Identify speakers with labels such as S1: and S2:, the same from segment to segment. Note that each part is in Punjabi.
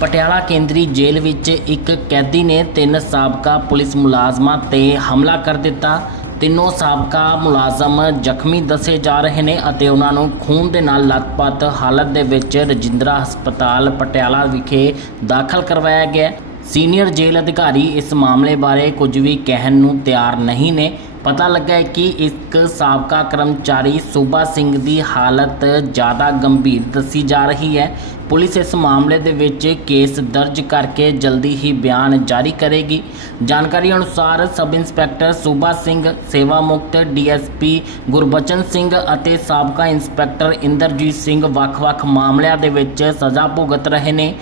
S1: ਪਟਿਆਲਾ ਕੇਂਦਰੀ ਜੇਲ੍ਹ ਵਿੱਚ ਇੱਕ ਕੈਦੀ ਨੇ ਤਿੰਨ ਸਾਬਕਾ ਪੁਲਿਸ ਮੁਲਾਜ਼ਮਾਂ ਤੇ ਹਮਲਾ ਕਰ ਦਿੱਤਾ। ਤਿੰਨੋਂ ਸਾਬਕਾ ਮੁਲਾਜ਼ਮ ਜ਼ਖਮੀ ਦੱਸੇ ਜਾ ਰਹੇ ਨੇ ਅਤੇ ਉਹਨਾਂ ਨੂੰ ਖੂਨ ਦੇ ਨਾਲ ਲਤਪਤ ਹਾਲਤ ਦੇ ਵਿੱਚ ਰਜਿੰਦਰਾ ਹਸਪਤਾਲ ਪਟਿਆਲਾ ਵਿਖੇ ਦਾਖਲ ਕਰਵਾਇਆ ਗਿਆ। ਸੀਨੀਅਰ ਜੇਲ੍ਹ ਅਧਿਕਾਰੀ ਇਸ ਮਾਮਲੇ ਬਾਰੇ ਕੁਝ ਵੀ ਕਹਿਣ ਨੂੰ ਤਿਆਰ ਨਹੀਂ ਨੇ। ਪਤਾ ਲੱਗਾ ਹੈ ਕਿ ਇੱਕ ਸਾਬਕਾ ਕਰਮਚਾਰੀ ਸੂਬਾ ਸਿੰਘ ਦੀ ਹਾਲਤ ਜ਼ਿਆਦਾ ਗੰਭੀਰ ਦੱਸੀ ਜਾ ਰਹੀ ਹੈ। ਪੁਲਿਸ ਇਸ ਮਾਮਲੇ ਦੇ ਵਿੱਚ ਕੇਸ ਦਰਜ ਕਰਕੇ ਜਲਦੀ ਹੀ ਬਿਆਨ ਜਾਰੀ ਕਰੇਗੀ। ਜਾਣਕਾਰੀ ਅਨੁਸਾਰ ਸਬ ਇੰਸਪੈਕਟਰ ਸੂਬਾ ਸਿੰਘ, ਸੇਵਾ ਮੁਕਤ ਡੀਐਸਪੀ ਗੁਰਬਚਨ ਸਿੰਘ ਅਤੇ ਸਾਬਕਾ ਇੰਸਪੈਕਟਰ ਇੰਦਰਜੀਤ ਸਿੰਘ ਵੱਖ-ਵੱਖ ਮਾਮਲਿਆਂ ਦੇ ਵਿੱਚ ਸਜ਼ਾ ਭੁਗਤ ਰਹੇ ਨੇ।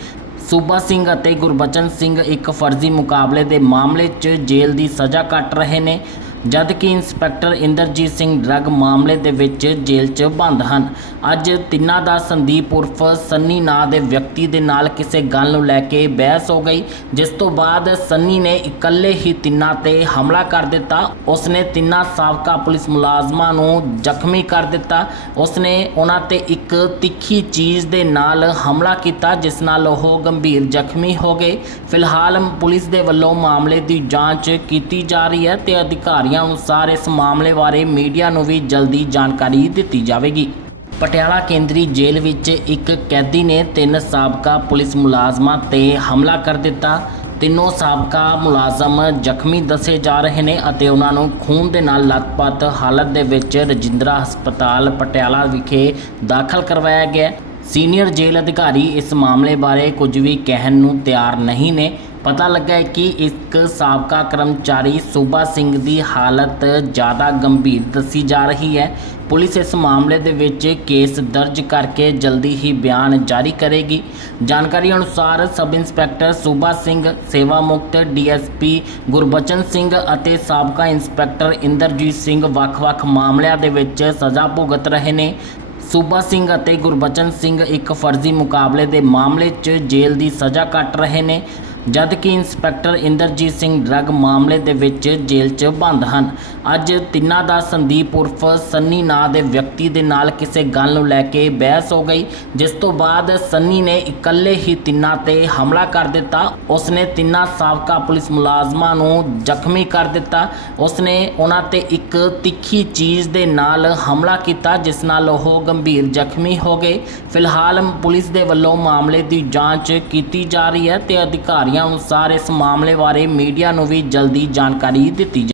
S1: ਸੂਬਾ ਸਿੰਘ ਅਤੇ ਗੁਰਬਚਨ ਸਿੰਘ ਇੱਕ ਫਰਜ਼ੀ ਮੁਕਾਬਲੇ ਦੇ ਮਾਮਲੇ 'ਚ ਜੇਲ੍ਹ ਦੀ ਸਜ਼ਾ ਕੱਟ ਰਹੇ ਨੇ। ਜਦ ਕਿ ਇੰਸਪੈਕਟਰ ਇੰਦਰਜੀਤ ਸਿੰਘ ਡਰੱਗ ਮਾਮਲੇ ਦੇ ਵਿੱਚ ਜੇਲ੍ਹ 'ਚ ਬੰਦ ਹਨ। ਅੱਜ ਤਿੰਨਾਂ ਦਾ ਸੰਦੀਪ ਉਰਫ ਸੰਨੀ ਨਾਂ ਦੇ ਵਿਅਕਤੀ ਦੇ ਨਾਲ ਕਿਸੇ ਗੱਲ ਨੂੰ ਲੈ ਕੇ ਬਹਿਸ ਹੋ ਗਈ, ਜਿਸ ਤੋਂ ਬਾਅਦ ਸੰਨੀ ਨੇ ਇਕੱਲੇ ਹੀ ਤਿੰਨਾਂ ਤੇ ਹਮਲਾ ਕਰ ਦਿੱਤਾ। ਉਸਨੇ ਤਿੰਨਾਂ ਸਾਬਕਾ ਪੁਲਿਸ ਮੁਲਾਜ਼ਮਾਂ ਨੂੰ ਜ਼ਖਮੀ ਕਰ ਦਿੱਤਾ। ਉਸਨੇ ਉਹਨਾਂ ਤੇ ਇੱਕ ਤਿੱਖੀ ਚੀਜ਼ ਦੇ ਨਾਲ ਹਮਲਾ ਕੀਤਾ, ਜਿਸ ਨਾਲ ਉਹ ਗੰਭੀਰ ਜ਼ਖਮੀ ਹੋ ਗਏ। ਫਿਲਹਾਲ ਪੁਲਿਸ ਦੇ ਵੱਲੋਂ ਮਾਮਲੇ ਦੀ ਜਾਂਚ ਕੀਤੀ ਜਾ ਰਹੀ ਹੈ ਤੇ ਅਧਿਕਾਰੀਆਂ ਅਨੁਸਾਰ ਇਸ ਮਾਮਲੇ ਬਾਰੇ ਮੀਡੀਆ ਨੂੰ ਵੀ ਜਲਦੀ ਜਾਣਕਾਰੀ ਦਿੱਤੀ ਜਾਵੇਗੀ। ਪਟਿਆਲਾ ਕੇਂਦਰੀ ਜੇਲ੍ਹ ਵਿੱਚ ਇੱਕ ਕੈਦੀ ਨੇ ਤਿੰਨ ਸਾਬਕਾ ਪੁਲਿਸ ਮੁਲਾਜ਼ਮਾਂ ਤੇ ਹਮਲਾ ਕਰ ਦਿੱਤਾ। ਤਿੰਨੋਂ ਸਾਬਕਾ ਮੁਲਾਜ਼ਮ ਜ਼ਖਮੀ ਦੱਸੇ ਜਾ ਰਹੇ ਨੇ ਅਤੇ ਉਹਨਾਂ ਨੂੰ ਖੂਨ ਦੇ ਨਾਲ ਲਤਪਤ ਹਾਲਤ ਦੇ ਵਿੱਚ ਰਜਿੰਦਰਾ ਹਸਪਤਾਲ ਪਟਿਆਲਾ ਵਿਖੇ ਦਾਖਲ ਕਰਵਾਇਆ ਗਿਆ। ਸੀਨੀਅਰ ਜੇਲ੍ਹ ਅਧਿਕਾਰੀ ਇਸ ਮਾਮਲੇ ਬਾਰੇ ਕੁਝ ਵੀ ਕਹਿਣ ਨੂੰ ਤਿਆਰ ਨਹੀਂ ਨੇ। ਪਤਾ ਲੱਗਾ ਹੈ ਕਿ ਇੱਕ ਸਾਬਕਾ ਕਰਮਚਾਰੀ ਸੂਬਾ ਸਿੰਘ ਦੀ ਹਾਲਤ ਜ਼ਿਆਦਾ ਗੰਭੀਰ ਦੱਸੀ ਜਾ ਰਹੀ ਹੈ। ਪੁਲਿਸ ਇਸ ਮਾਮਲੇ ਦੇ ਵਿੱਚ ਕੇਸ ਦਰਜ ਕਰਕੇ ਜਲਦੀ ਹੀ ਬਿਆਨ ਜਾਰੀ ਕਰੇਗੀ। ਜਾਣਕਾਰੀ ਅਨੁਸਾਰ ਸਬ ਇੰਸਪੈਕਟਰ ਸੂਬਾ ਸਿੰਘ, ਸੇਵਾ ਮੁਕਤ ਡੀਐਸਪੀ ਗੁਰਬਚਨ ਸਿੰਘ ਅਤੇ ਸਾਬਕਾ ਇੰਸਪੈਕਟਰ ਇੰਦਰਜੀਤ ਸਿੰਘ ਵੱਖ-ਵੱਖ ਮਾਮਲਿਆਂ ਦੇ ਵਿੱਚ ਸਜ਼ਾ ਭੁਗਤ ਰਹੇ ਨੇ। ਸੂਬਾ ਸਿੰਘ ਅਤੇ ਗੁਰਬਚਨ ਸਿੰਘ ਇੱਕ ਫਰਜ਼ੀ ਮੁਕਾਬਲੇ ਦੇ ਮਾਮਲੇ 'ਚ ਜੇਲ੍ਹ ਦੀ ਸਜ਼ਾ ਕੱਟ ਰਹੇ ਨੇ। ਜਦ ਕਿ ਇੰਸਪੈਕਟਰ ਇੰਦਰਜੀਤ ਸਿੰਘ ਡਰੱਗ ਮਾਮਲੇ ਦੇ ਵਿੱਚ ਜੇਲ੍ਹ 'ਚ ਬੰਦ ਹਨ। ਅੱਜ ਤਿੰਨਾਂ ਦਾ ਸੰਦੀਪ ਉਰਫ ਸੰਨੀ ਨਾਂ ਦੇ ਵਿਅਕਤੀ ਦੇ ਨਾਲ ਕਿਸੇ ਗੱਲ ਨੂੰ ਲੈ ਕੇ ਬਹਿਸ ਹੋ ਗਈ, ਜਿਸ ਤੋਂ ਬਾਅਦ ਸੰਨੀ ਨੇ ਇਕੱਲੇ ਹੀ ਤਿੰਨਾਂ ਤੇ ਹਮਲਾ ਕਰ ਦਿੱਤਾ। ਉਸਨੇ ਤਿੰਨਾਂ ਸਾਬਕਾ ਪੁਲਿਸ ਮੁਲਾਜ਼ਮਾਂ ਨੂੰ ਜ਼ਖਮੀ ਕਰ ਦਿੱਤਾ। ਉਸਨੇ ਉਹਨਾਂ ਤੇ ਇੱਕ ਤਿੱਖੀ ਚੀਜ਼ ਦੇ ਨਾਲ ਹਮਲਾ ਕੀਤਾ, ਜਿਸ ਨਾਲ ਉਹ ਗੰਭੀਰ ਜ਼ਖਮੀ ਹੋ ਗਏ। ਫਿਲਹਾਲ ਪੁਲਿਸ ਦੇ ਵੱਲੋਂ ਮਾਮਲੇ ਦੀ ਜਾਂਚ ਕੀਤੀ ਜਾ ਰਹੀ ਹੈ ਤੇ ਅਧਿਕਾਰੀਆਂ ਅਨੁਸਾਰ ਇਸ ਮਾਮਲੇ ਬਾਰੇ ਮੀਡੀਆ ਨੂੰ ਵੀ ਜਲਦੀ ਜਾਣਕਾਰੀ ਦਿੱਤੀ